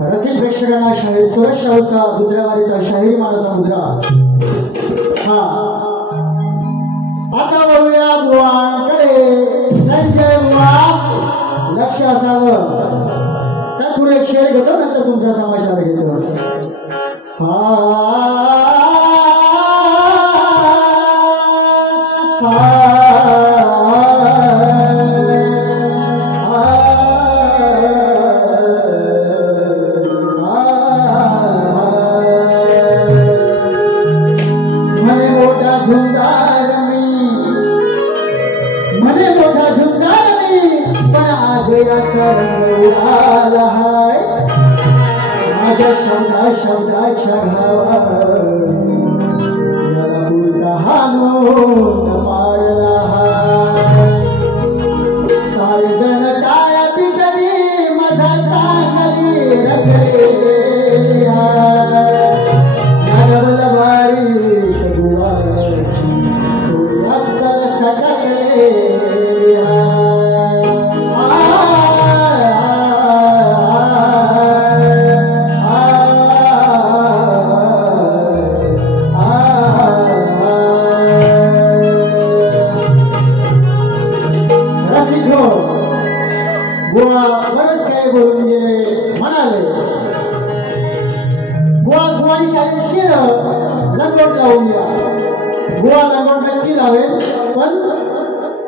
रसिक प्रेक्षकांना शाहीर सुरेश शाहूचा दुसऱ्या वारीचा शाहीर मानाचा मुद्रा। हा आता वळूया बुवांकडे। संजय बुवा लक्ष असावं। तर पुढे एक शेर घेतो नंतर तुमचा समाचार घेतो। शब्दाच्या भावा याला बोलता हानून पाडला सारे जण टाळ्या पिटली माझा चांगली रखले या डबल बारीक गुवाची थोडी अक्कल सटकले गोवा लंगोट नक्की लावेल, पण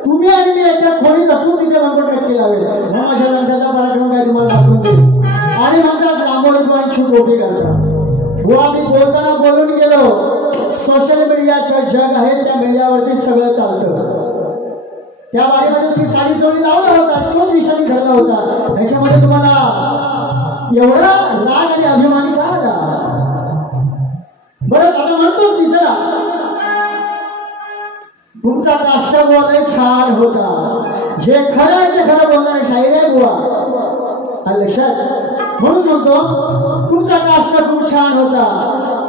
तुम्ही आणि मी एका खोलीत असून तिथे लंगोट नक्की लावेल। माझ्या लंगाचा पराक्रम काय तुम्हाला दाखवून देईल आणि म्हणतात लांबोडीत छूट उभी करतात। गोवा मी बोलताना बोलून गेलो, सोशल मीडियाचं जग आहे, त्या मीडियावरती सगळं चालतं। त्या वारीमध्ये तुम्ही साडी चोळी लावला होता, तोच विषय ठरला होता। त्याच्यामध्ये तुम्हाला एवढा राग आणि अभिमान का आला? बरं आता म्हणतोच मी चला तुमचा काष्टगोळ छान होता, जे खरं आहे ते खरं बोलणारे शाहीर आहे बुवा, लक्षात। म्हणून म्हणतो तुमचा काष्ट खूप छान होता,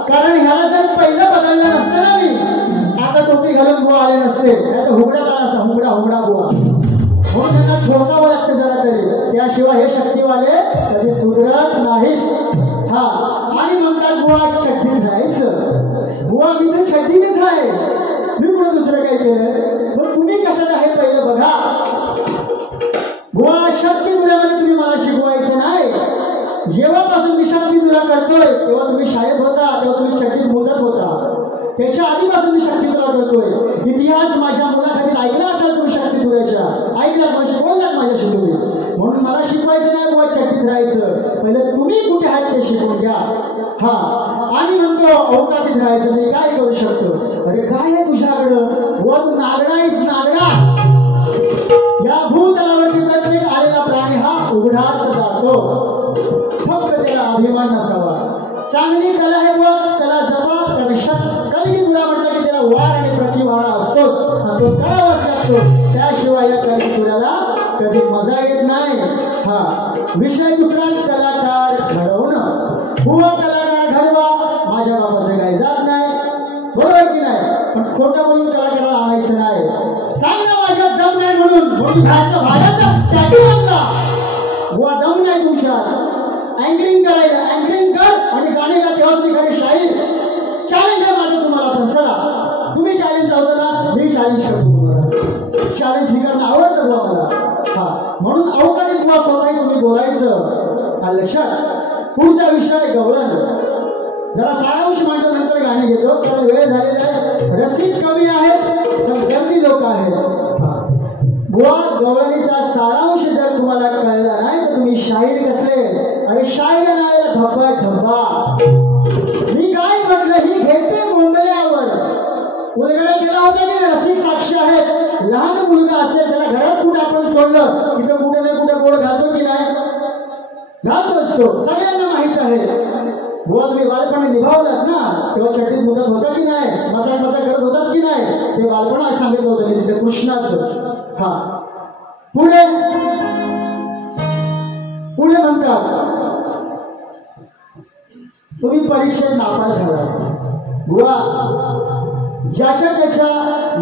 कारण ह्याला जर पहिलं बदललं नसतं ना मी आता टोपी घालून बुवा आले नसते, नाही तर हुबडा आला असता, हुबडा हुबडा बुवा। म्हणून त्यांना ठोकावं लागतं जरा तरी, त्याशिवाय हे शक्तीवाले कधी सुधरत नाहीत। हा आणि म्हणतात बुवा छड्डीत राहायचं, बुवा मी तर छड्डीनेच आहे, मी पुढे दुसरं काय केलं? पण तुम्ही कशात आहे पहिलं बघा बुवा। शक्ती दुरामध्ये तुम्ही मला शिकवायचं नाही। जेव्हापासून मी शक्ती दुरा करतोय तेव्हा तुम्ही शाळेत होता, तेव्हा तुम्ही छड्डीत मुदत होता, त्याच्या आधीपासून मी शक्ती दुरा करतोय। इतिहास माझ्या मुलाखतीत ऐकला असाल तुम्ही शक्ती दुराच्या, ऐकला माझ्या बोललात माझ्याशी तुम्ही, म्हणून मला शिकवायचं नाही बुवा छड्डीत राहायचं, पहिले तुम्ही कुठे आहेत ते शिकून घ्या। हा आणि म्हणतो अवकातीत राहायचं मी काय करू शकतो? अरे काय आहे तुझ्याकडं? व तू नागडा आहेस, नागडा। या भूतलावरती प्रत्येक आलेला प्राणी हा उघडाच जातो, फक्त त्याला अभिमान नसावा। चांगली कला आहे व त्याला जपा, कारण कलगी तुला म्हटलं की त्याला वार आणि प्रतिवारा असतोच, तो करावाच लागतो, त्याशिवाय या कलगी तुला कधी मजा येत नाही। हा विषय दुसरा कलाकार भ्याचं भाड्याचं टॅटू आणला बुवा दम नाही तुमच्यात अँकरिंग करायला अँकरिंग कर आणि गाणे गा तेव्हा तुम्ही खरी शाहीर चॅलेंज आहे माझं तुम्हाला पण चला तुम्ही चॅलेंज लावता ना मी चॅलेंज करतो तुम्हाला चॅलेंज स्वीकारणं आवडतं बुवा मला हा म्हणून अवकाळीत बुवा स्वतःही तुम्ही बोलायचं हा लक्षात पुढचा विषय गवळण जरा सारांश म्हटल्यानंतर गाणे घेतो कारण वेळ झालेला आहे रसिक कमी आहेत पण गर्दी लोक आहेत बुवा गवळणीचा सारांश जर तुम्हाला कळला नाही तर तुम्ही शाहीर कसले अरे शाहीर नाही धब्बा धब्बा मी काय म्हटलं ही घेते गोंधळ्यावर उलगडा गेला होता की रसिक साक्ष आहेत लहान मुलगा असेल त्याला घरात कुठे आपण सोडलं तिथं कुठे ना कुठे गोड घालतो की नाही घालतो असतो सगळ्यांना माहित आहे बुवा तुम्ही बालपण निभावलात ना तेव्हा चड्डीत मुदत होता की नाही मजा करत होतात की नाही ते बालपण सांगितलं होतं मी तिथे कृष्णाचं हा पुढे पुढे म्हणतात तुम्ही परीक्षेत नापास झाला बुवा ज्याच्या त्याच्या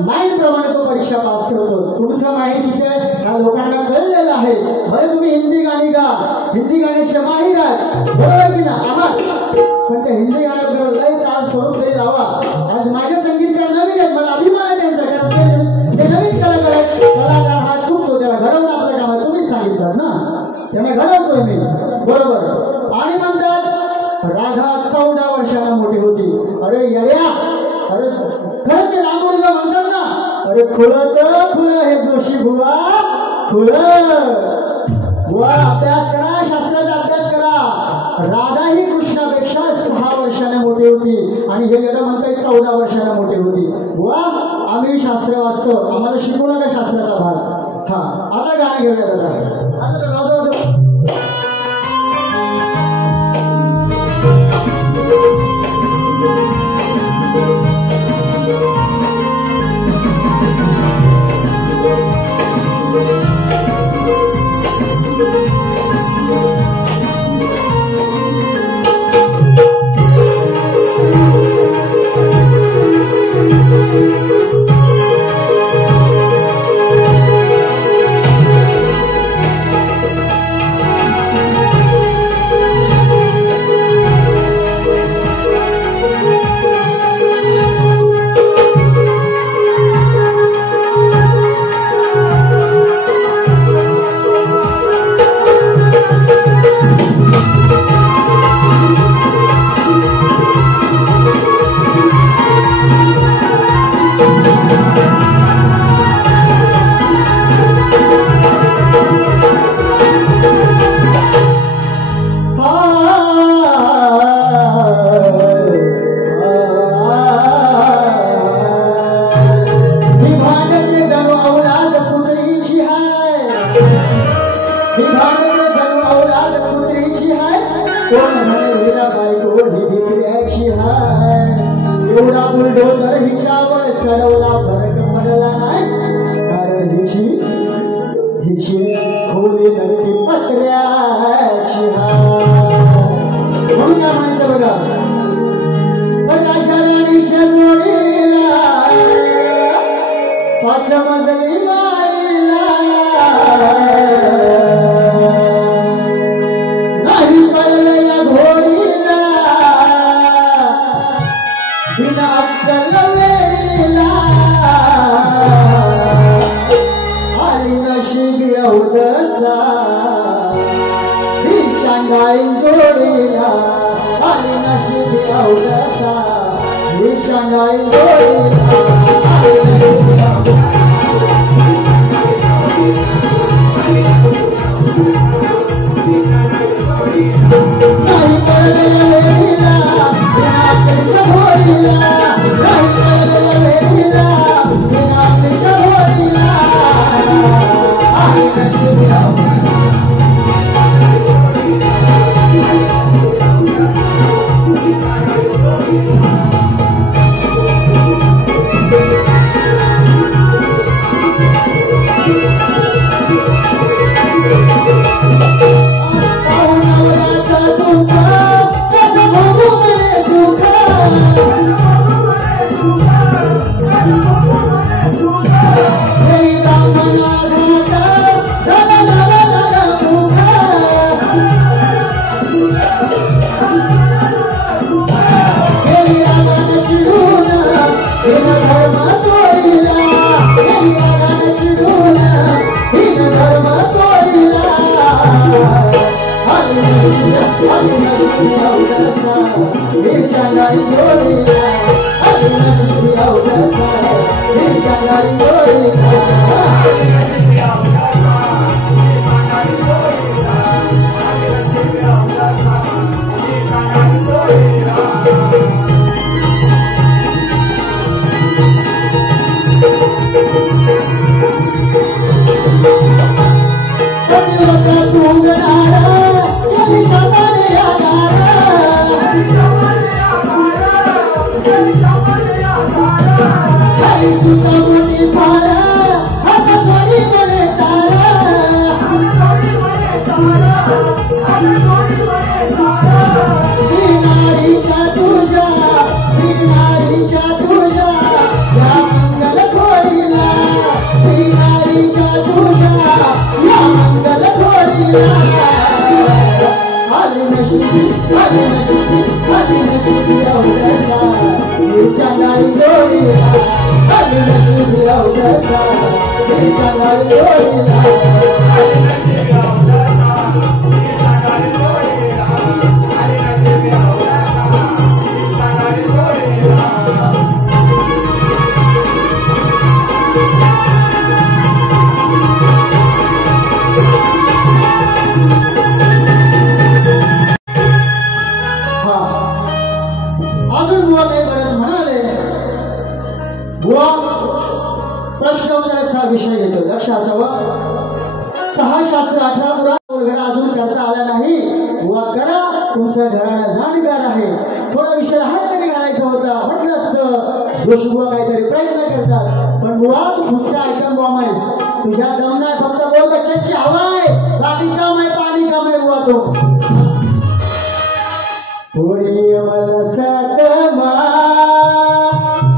माइंड प्रमाणे तो परीक्षा पास करतो तुमचं माइंड तिथे ह्या लोकांना कळलेलं आहे बरं तुम्ही हिंदी गाणी गा हिंदी गाण्याचे माहीर आहात बरोबर की ना आहात पण त्या हिंदी गाण्याबरोबर लय ताल स्वरूप तरी लावा आज माझे संगीतकार नवीन आहेत मला अभिमान आहे त्यांचा कारण ते नवीन कलाकार आहेत कलाकार हा चुकतो त्याला घडवणं आपल्या कामात तुम्हीच सांगितलं ना त्यांना घडवतोय मी बरोबर आणि म्हणतात राधा 14 वर्षाला मोठी होती अरे येड्या अरे खरं ते रामोळीला म्हणतात ना अरे खुळत खुळ हे जोशी बुवा खुळ बुवा अभ्यास करा शास्त्राचा अभ्यास करा राधा ही कृष्णापेक्षा 6 वर्षाने मोठी होती आणि हे गड म्हणतात 14 वर्षाने मोठी होती बुवा आम्ही शास्त्र वाचतो आम्हाला शिकवू नका शास्त्राचा भाग हा आता गाणं घेऊया आता एवढा बुलडोजर हिच्यावर चढवला फरक पडला नाही कारण हिची खोली नक्की पत्र्याची म्हणून काय म्हणायचं बघा प्रकाशा राणीच्या जोडीला 5 मजली माळीला नाही पडलं या घोडीला बिना अक्कल वेळीला आली नशीब एवढसा ही चांडाळी जोडीला आली नशीब एवढसा ही चांडाळी जोडीला नाही पडलं वेळीला बिना अक्कल घोडीला नाही पडलं वेळीला बिना अक्कल घोडीला आली नशीब गेली रागाने चिडून हिन धर्म तोडिला, गेली रागाने चिडून हिन धर्म तोडिला. आली नशिबी अवघसा ही चांगली जोडीला, आली नशिबी अवघसा ही चांगली जोडीला. विषय घेतो, लक्ष असावं. 6 शास्त्र 18 पुराण उलगडा अजून करता आला नाही. बुवा करा, तुमचं घराणं जाणकार आहे. थोडा विषय हात तरी घालायचा होता, म्हटलं असतं. जोशी बुवा काहीतरी प्रयत्न करतात, पण बुवा तू फुसका आयटम बॉम्ब आहेस. तुझ्या दमना फक्त बोल बच्चनची हवा आहे, बाकी काम आहे, पाणी काम आहे बुवा. तो थोडी मला सातमा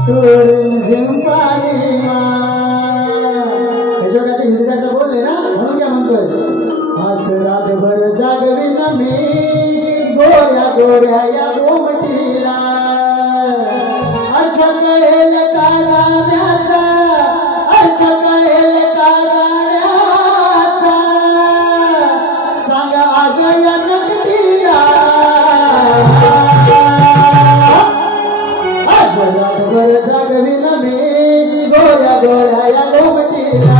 थोडी झिंकानी हिंदीचं बोलले ना, म्हणून काय म्हणतोय. आज रातभर जागवीन मी गोऱ्या गोऱ्या या गोमटीला, अर्थ कळेल का गाण्याचा, अर्थ कळेल का गाण्याचा, सांगा आज या नकटीला. आज रातभर जागवीन मी गोऱ्या गोऱ्या या गोमटीला,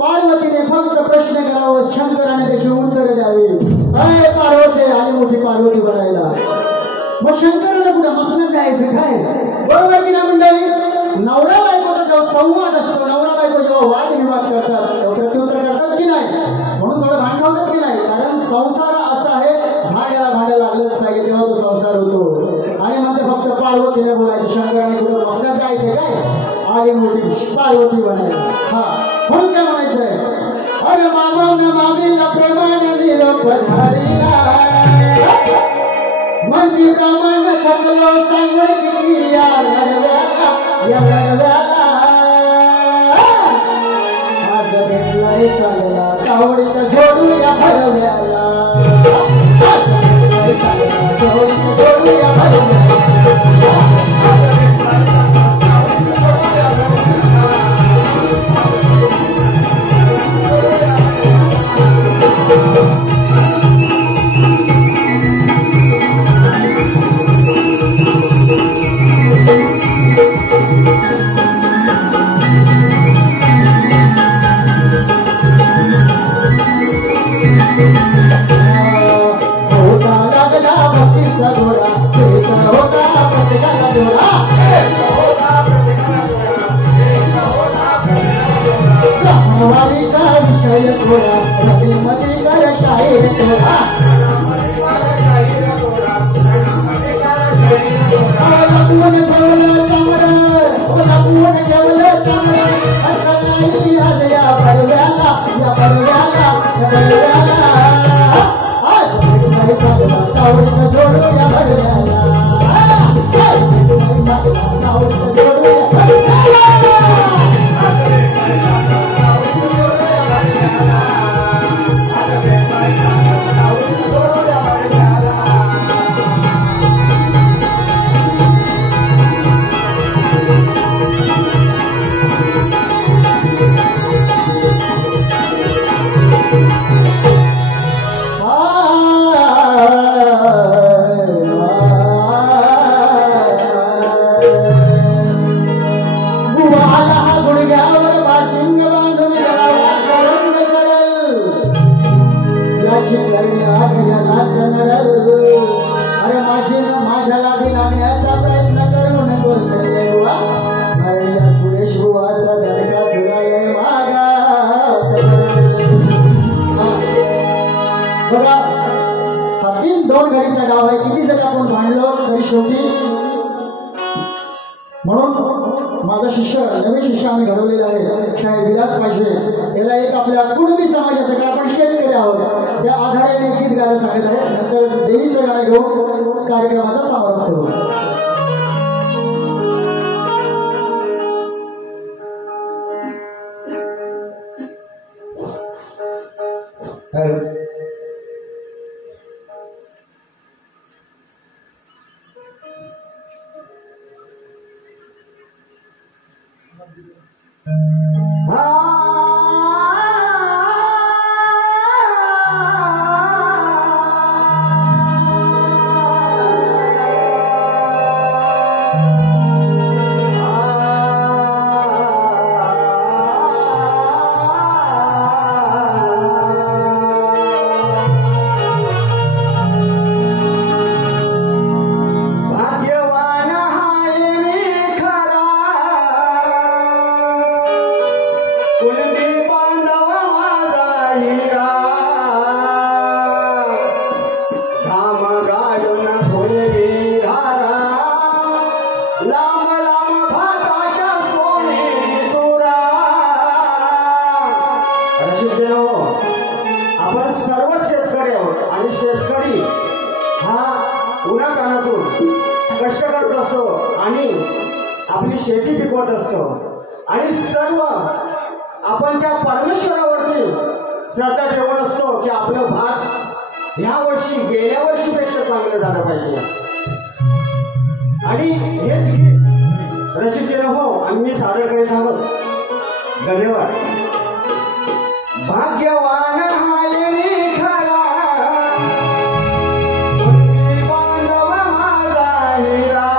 पार्वतीने फक्त प्रश्न करावा, शंकराने त्याची उत्तर द्यावी. अय पार्वती, आली मोठी पार्वती बनायला. मग शंकराने कुठं मसनं जायचं काय? बरोबर की ना मंडळी? नवरा बायकोचा जेव्हा संवाद असतो, नवरा बायको जेव्हा वादविवाद करतात तेव्हा प्रत्युत्तर करतात की नाही? म्हणून थोडं भांडवतात की नाही? कारण संसार असा आहे, भांड्याला भांडं लागलंच पाहिजे तेव्हा तो संसार होतो. आणि म्हणते फक्त पार्वतीने बोलायचं, शंकराने कुठं मसनं जायचं काय? आली मोठी पार्वती बनायला. हा, म्हणून काय म्हणायचंय? अरे मामानं मामीला प्रेमाने निरोप धाडीला, मंदी प्रमाण थकलो सांगोळ किती या लढव्याला, या लढव्याला. आज भेटलाय चालला तावडीत जोडूया भरव्याला, जोडूया भरव्याला. म्हणून माझा शिष्य नवीन शिष्य आम्ही घडवलेला आहे शाहीर विलास पाशवे याला एक आपल्या कुणबी समाजाचा कारण आपण शेतकरी आहोत त्या आधाराने गीत गायला सांगत आहे नंतर देवीचं गाणं घेऊन कार्यक्रमाचा समारोप करू आपली शेती पिकवत असतो आणि सर्व आपण त्या परमेश्वरावरती श्रद्धा ठेवत असतो की आपलं भात ह्या वर्षी गेल्या वर्षीपेक्षा चांगलं झालं पाहिजे आणि हेच गीत रसिकेनं हो आम्ही सादर करीत आहोत. धन्यवाद. भाग्यवान हाय मी खरा बांधव माझा हिरा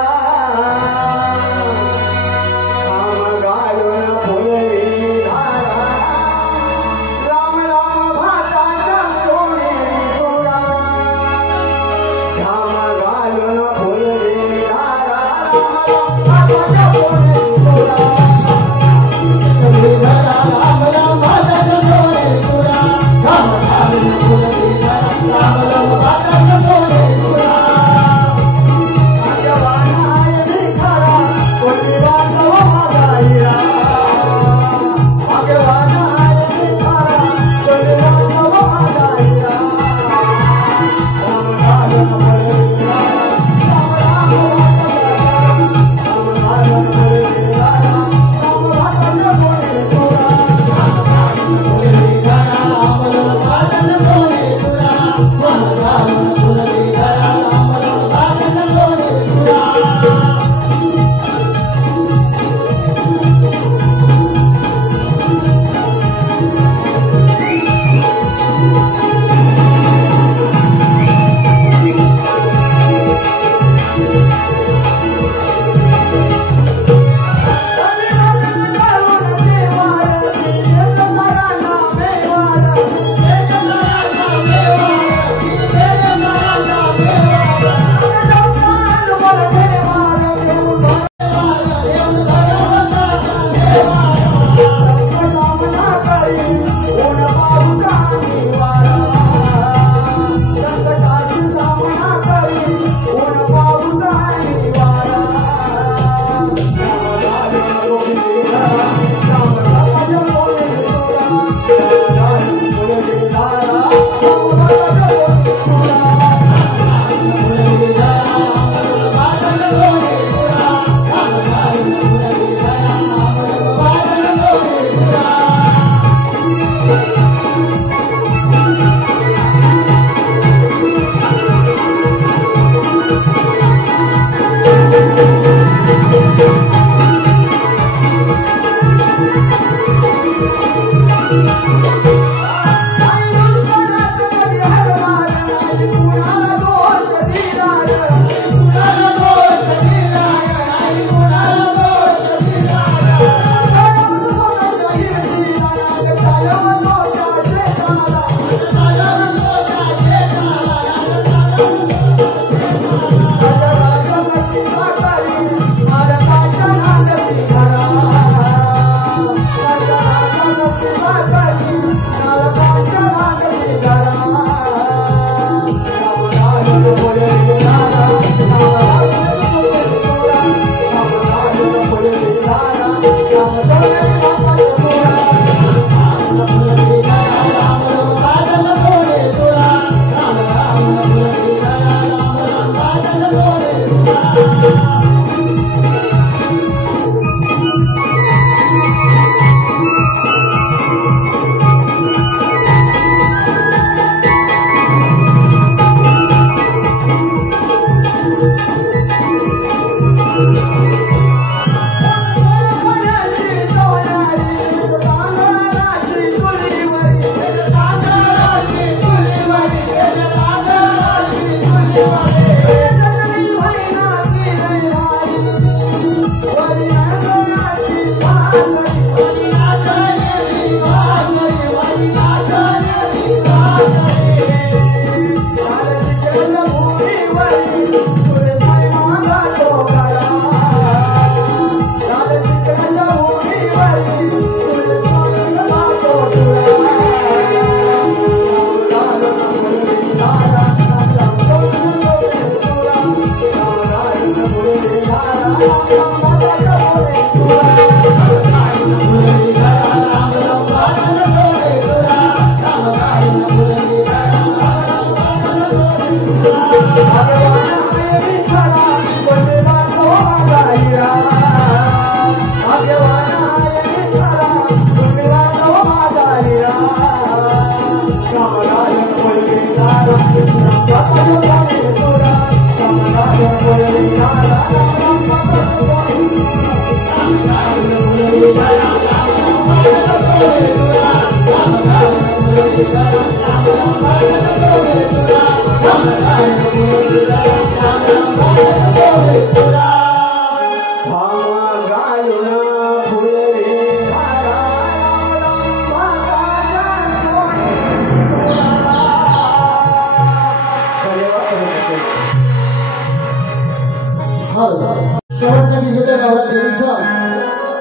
शेवटचं गीत घेतो नवरात्र देवीचं.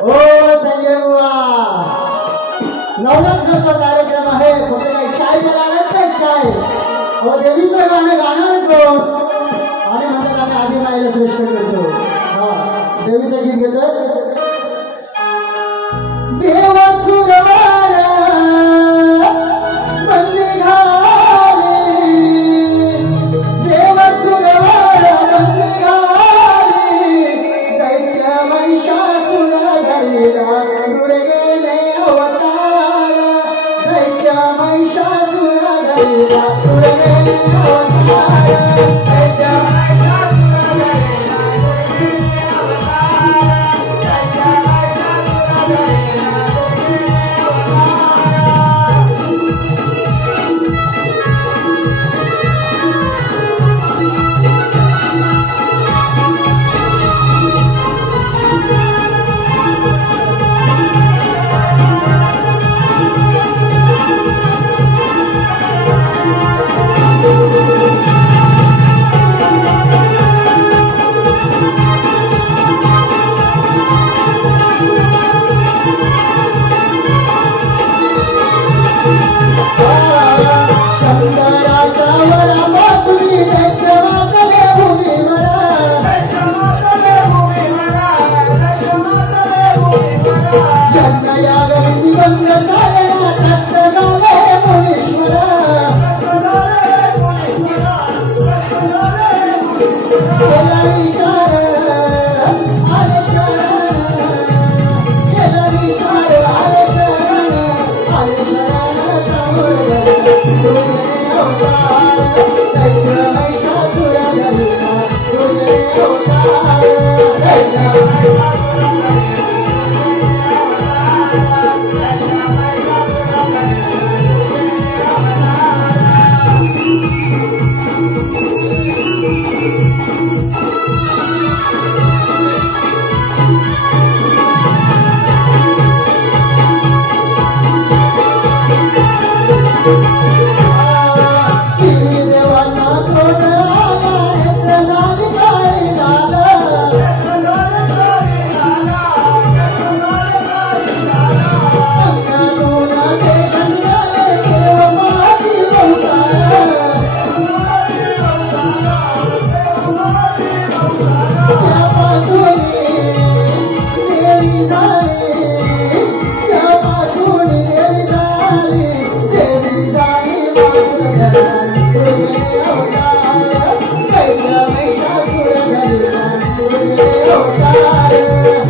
ओ संजय बुवा, नवरात्रचा कार्यक्रम आहे, फक्त काही चाय प्यायला आलात काय? चाय अहो देवीचं गाणं गाणार कोस आणि म्हणतात आम्ही आधी मायला श्रेष्ठ करतो. हा देवीचं गीत घेतो. देव सुरवार बंदी घाली, देव सुरवार बंदी घाली, दैत्य महिषासुर धरिला दुर्गेने अवतार, दैत्य महिषासुर धरिला दुर्गेने अवतार, दैत्य देवाना थोडा Thank you.